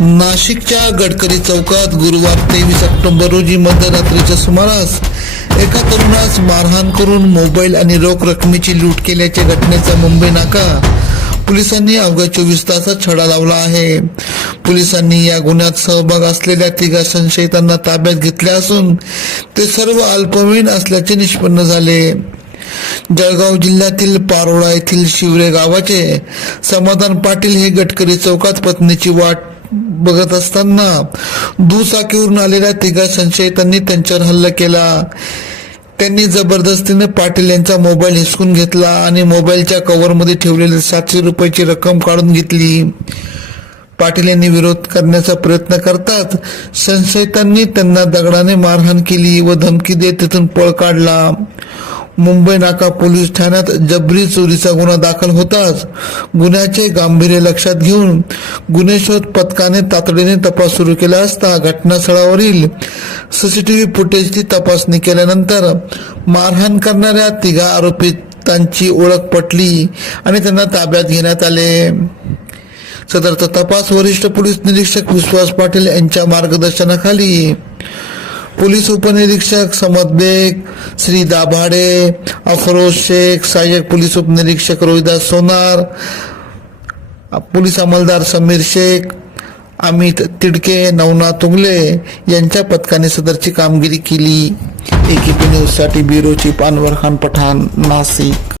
नाशिकच्या गडकरी चौकात गुरुवार तेवीस ऑक्टोबर रोजी मध्यरात्रीच्या सुमारास एका तरुणास मारहाण करून मोबाईल आणि रोख रकमेची लूट केल्याच्या घटनेचा मुंबई नाका पोलिसांनी अवघ्या चोवीस तासात छडा लावला आहे. पोलिसांनी या गुन्ह्यात सहभाग असलेल्या तिघा संशयितांना ताब्यात घेतल्या असून ते सर्व अल्पवयीन असल्याचे निष्पन्न झाले. जळगाव जिल्ह्यातील पारोळा येथील शिवरे गावाचे समाधान पाटील हे गडकरी चौकात पत्नीची वाट बघत असताना दुचाकीवरून आलेल्या तिघा संशयितांनी त्यांच्यावर हल्ला केला. त्यांनी जबरदस्तीने पाटील यांचा मोबाईल हिसकून घेतला आणि मोबाईलच्या कव्हरमध्ये ठेवलेली सातशे रुपयाची रक्कम काढून घेतली. पाटील यांनी विरोध करण्याचा प्रयत्न करतात संशयितांनी त्यांना दगडाने मारहाण केली व धमकी देत तिथून पळ काढला. मुंबई नाका पोलीस ठाण्यात जबरी चोरीचा गुन्हा दाखल होताच. गुन्ह्याचे गांभीर्य लक्षात घेऊन गुन्हे शोध पथकाने तातडीने तपास सुरू केला असता घटनास्थळावरील सीसीटीव्ही फुटेजची तपासणी केल्यानंतर मारहाण करणाऱ्या तिघा आरोपितांची ओळख पटली आणि त्यांना ताब्यात घेण्यात आले. सदरचा तपास वरिष्ठ पोलीस निरीक्षक विश्वास पाटील यांच्या मार्गदर्शनाखाली पोलीस उपनिरीक्षक समद बेग श्री दाभाडे अफरोज शेख सहाय्यक पोलीस उपनिरीक्षक रोहिदास सोनार पोलीस अंमलदार समीर शेख अमित तिडके नवना तुंगले यांच्या पथकाने सदरची कामगिरी केली. एकीपी न्यूजसाठी ब्युरो चीफ अनवर खान पठाण नाशिक.